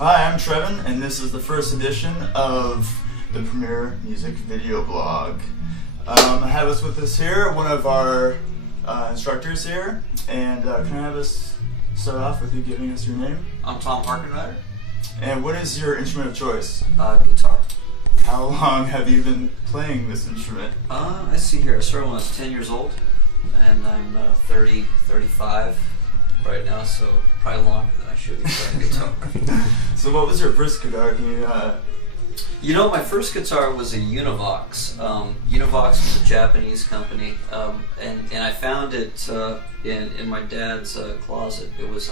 Hi, I'm Trevin, and this is the first edition of the Premier Music Video Blog. I have us with us here, one of our instructors here, and can I have us start off with you giving us your name? I'm Tom Harkenrider. And what is your instrument of choice? Guitar. How long have you been playing this instrument? I see here. I started when I was 10 years old, and I'm 35 right now, so probably longer than I should be playing guitar. So what was your first guitar? Can you... You know, my first guitar was a Univox. Univox was a Japanese company, and I found it in my dad's closet. It was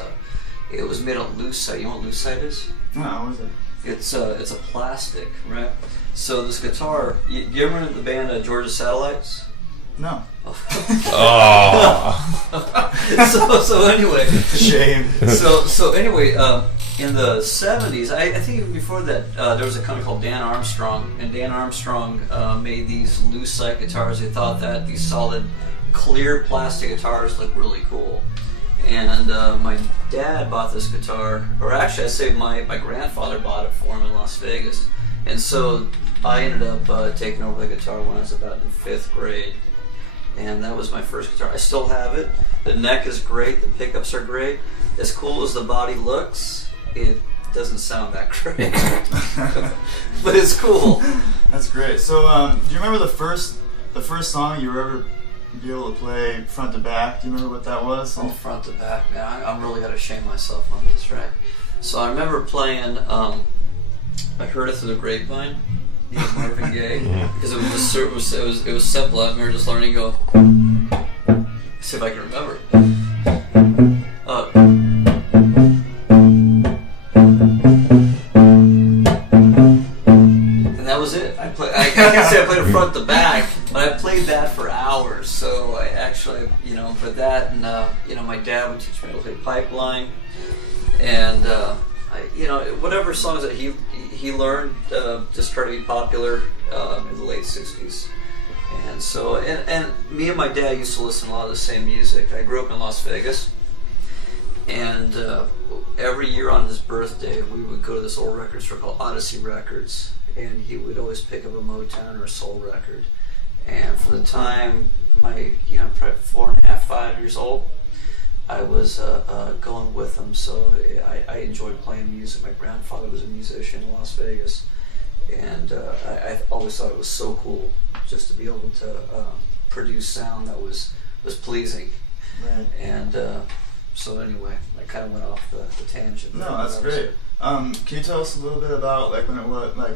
made of lucite. You know what lucite is? No, what is it? It's a plastic, right? So this guitar, you ever remember the band Georgia Satellites? No. Oh. so anyway. Shame. So anyway, in the 70s, I think even before that, there was a company called Dan Armstrong, and Dan Armstrong made these lucite guitars. They thought that these solid, clear plastic guitars looked really cool. And my dad bought this guitar, or actually I say my grandfather bought it for him in Las Vegas. And so I ended up taking over the guitar when I was about in 5th grade. And that was my first guitar. I still have it. The neck is great. The pickups are great. As cool as the body looks, it doesn't sound that great. But it's cool. That's great. So do you remember the first song you were ever be able to play front to back? Do you remember what that was? Oh, front to back, man. I'm really got to shame myself on this, right? So I remember playing, I heard it through the grapevine, Marvin Gaye, because it was simple. I remember just learning to go, see if I can remember. And that was it. I can't say I played it front to back, but I played that for hours. So I actually, but that and my dad would teach me to play Pipeline, and whatever songs that he learned just try to be popular in the late 60s. And so, and me and my dad used to listen to a lot of the same music. I grew up in Las Vegas, and every year on his birthday, we would go to this old record store called Odyssey Records, and he would always pick up a Motown or a soul record. And from the time my, probably 4.5, 5 years old, I was going with him, so I enjoyed playing music. My grandfather was a musician in Las Vegas, and I always thought it was so cool just to be able to produce sound that was pleasing. Right. And so anyway, I kind of went off the tangent. No, that's great. Can you tell us a little bit about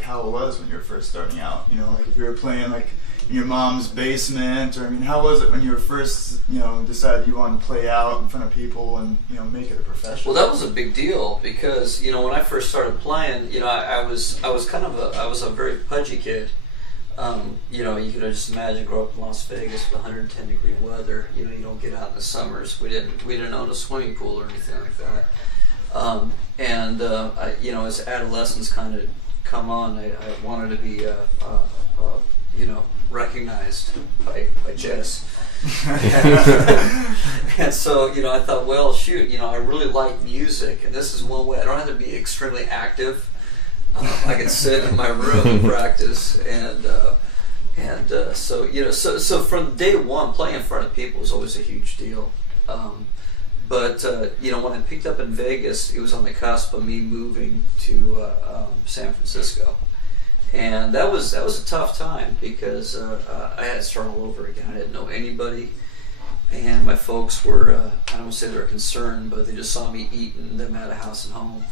how it was when you were first starting out? If you were playing in your mom's basement, or how was it when you were first, decided you wanted to play out in front of people and make it a profession? Well, that was a big deal because when I first started playing, I was a very pudgy kid. You could just imagine growing up in Las Vegas with 110-degree weather. You don't get out in the summers. We didn't own a swimming pool or anything like that. As adolescence kind of come on, I wanted to be recognized by Jess. And so, I thought, well, shoot, I really like music, and this is one way. I don't have to be extremely active. I can sit in my room and practice, so from day one, playing in front of people was always a huge deal. But when I picked up in Vegas, it was on the cusp of me moving to San Francisco. And that was a tough time because I had to start all over again. I didn't know anybody, and my folks were, I don't want to say they were concerned, but they just saw me eating them out of house and home.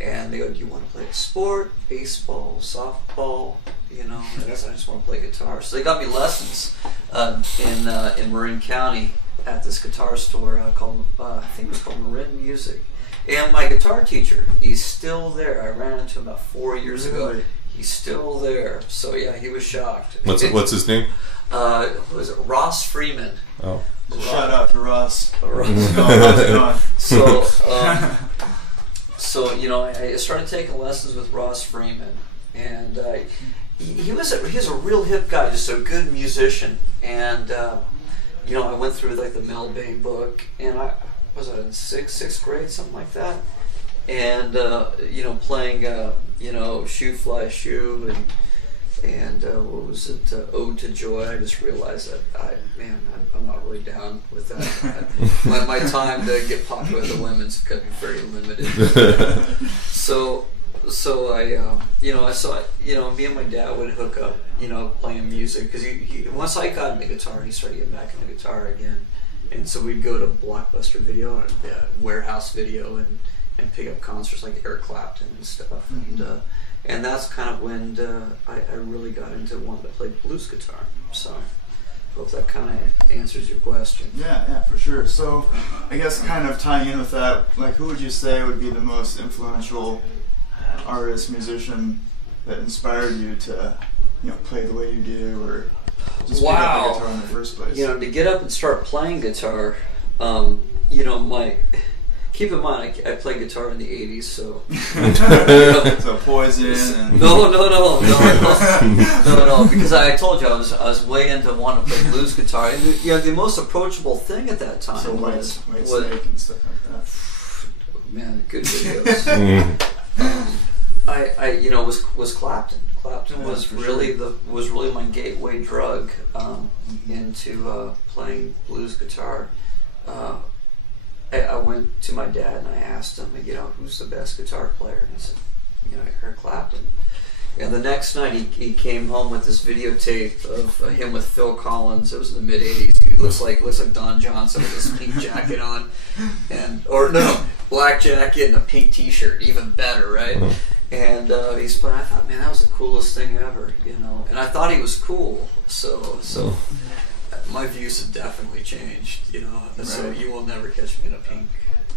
And they go, do you want to play a sport, baseball, softball? And I just want to play guitar. So they got me lessons in Marin County at this guitar store called, I think it was called Marin Music. And my guitar teacher, he's still there. I ran into him about 4 years ago. He's still there. So yeah, he was shocked. What's his name? Was it Ross Freeman? Oh. Shout out to Ross. Ross. How's it going? So I started taking lessons with Ross Freeman, and he was a real hip guy, just a good musician. And I went through the Mel Bay book, and I was in sixth grade, something like that. and you know, playing you know, Shoe Fly Shoe and what was it, Ode to Joy. I just realized that I'm not really down with that. my time to get popular with the women's going to be very limited. So I, you know, I saw, you know, me and my dad would hook up, you know, playing music, because he once I got into guitar, he started getting back into guitar again, and so we'd go to Blockbuster Video and Warehouse Video and pick up concerts like Eric Clapton and stuff, and that's kind of when I really got into wanting to play blues guitar. So hope that kind of answers your question. Yeah, for sure. So I guess kind of tying in with that, like, who would you say would be the most influential artist, musician that inspired you to, you know, play the way you do, or just pick up the guitar in the first place? You know, to get up and start playing guitar, you know, keep in mind, I played guitar in the 80s, so... So Poison and... No, because I told you I was way into wanting to play blues guitar. And, you know, the most approachable thing at that time was Whitesnake and stuff like that. Man, good videos. I you know, was Clapton. Clapton was really my gateway drug into playing blues guitar. I went to my dad and I asked him, you know, who's the best guitar player? And he said, you know, I heard Clapton. And the next night he came home with this videotape of him with Phil Collins. It was in the mid '80s. He looks like Don Johnson with this pink jacket on, black jacket and a pink T-shirt, even better, right? And he's playing. I thought, man, that was the coolest thing ever, you know. And I thought he was cool. So my views have definitely changed, you know. Right. So you will never catch me in a pink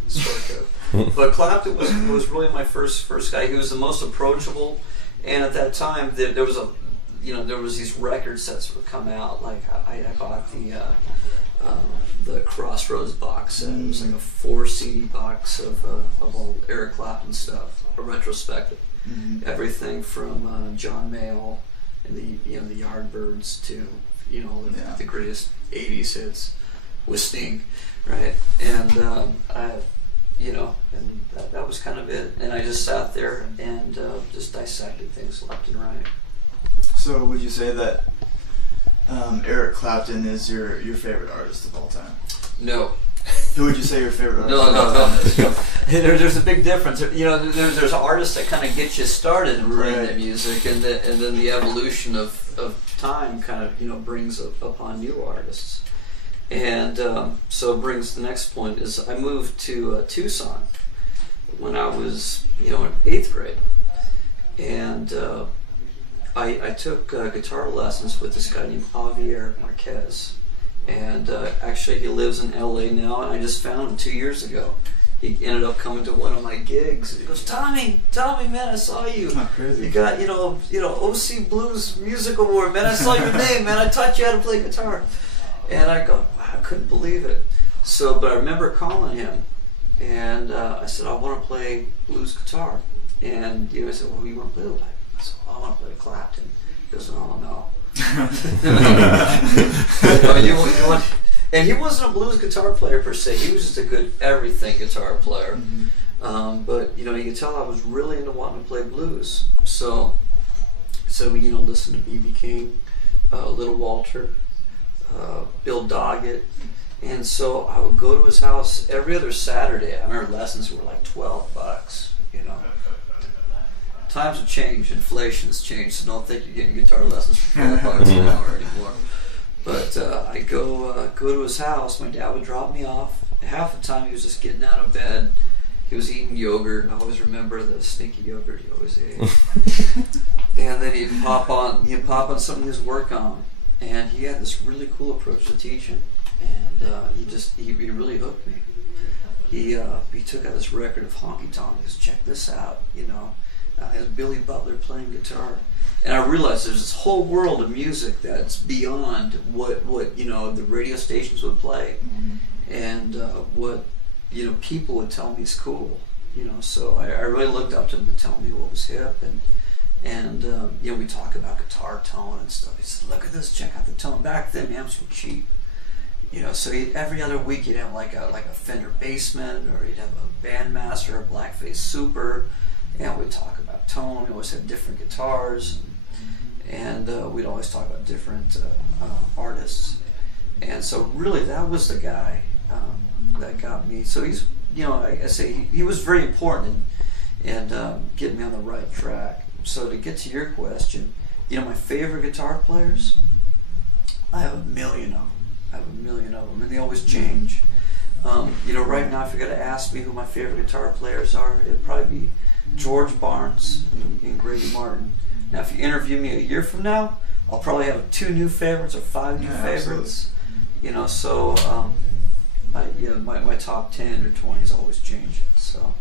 sport coat. But Clapton was really my first guy. He was the most approachable. And at that time, there was these record sets that would come out. Like I bought the Crossroads box set. It was like a 4 CD box of all Eric Clapton stuff, a retrospective. Everything from John Mayall and the Yardbirds to the greatest '80s hits with Sting, right? And that was kind of it. And I just sat there and just dissected things left and right. So would you say that Eric Clapton is your favorite artist of all time? No. Who would you say your favorite artist of all time is? There's a big difference. You know, there's artists that kind of get you started in playing that music, and then the evolution of time kind of brings upon new artists. And so brings the next point is I moved to Tucson when I was in 8th grade, and I took guitar lessons with this guy named Javier Marquez, and actually he lives in LA now, and I just found him 2 years ago. He ended up coming to one of my gigs. He goes, Tommy, man, I saw you. Not crazy. You got OC Blues Music Award, man. I saw your name, man. I taught you how to play guitar. And I go, wow, I couldn't believe it. But I remember calling him, and I said, I want to play blues guitar. And I said, well, who you want to play with? I said, well, I want to play Clapton. He goes, oh, no. You want... And he wasn't a blues guitar player per se. He was just a good everything guitar player. But you can tell I was really into wanting to play blues. So listen to B.B. King, Little Walter, Bill Doggett, and so I would go to his house every other Saturday. I remember lessons were like $12. Times have changed, inflation's changed, so don't think you're getting guitar lessons for $12 an hour anymore. But I go to his house. My dad would drop me off. Half the time he was just getting out of bed. He was eating yogurt. I always remember the stinky yogurt he always ate. And then he'd pop on something he was working on. And he had this really cool approach to teaching. And he really hooked me. He took out this record of Honky Tonk. He goes, check this out. Has Billy Butler playing guitar. And I realized there's this whole world of music that's beyond what the radio stations would play, and what people would tell me is cool. So I really looked up to him to tell me what was hip, and we talk about guitar tone and stuff. He said, "Look at this, check out the tone." Back then, amps were cheap. So every other week you'd have like a Fender Bassman, or you'd have a Bandmaster, a Blackface Super, and we'd talk about tone. We always had different guitars, and we'd always talk about different artists. And so really that was the guy that got me. So he's, I say he was very important in getting me on the right track. So to get to your question, my favorite guitar players, I have a million of them. And they always change. Right now, if you're going to ask me who my favorite guitar players are, it'd probably be George Barnes and Grady Martin. Now, if you interview me a year from now, I'll probably have 2 new favorites or 5 new favorites. Absolutely. My top 10 or 20 is always changing. So.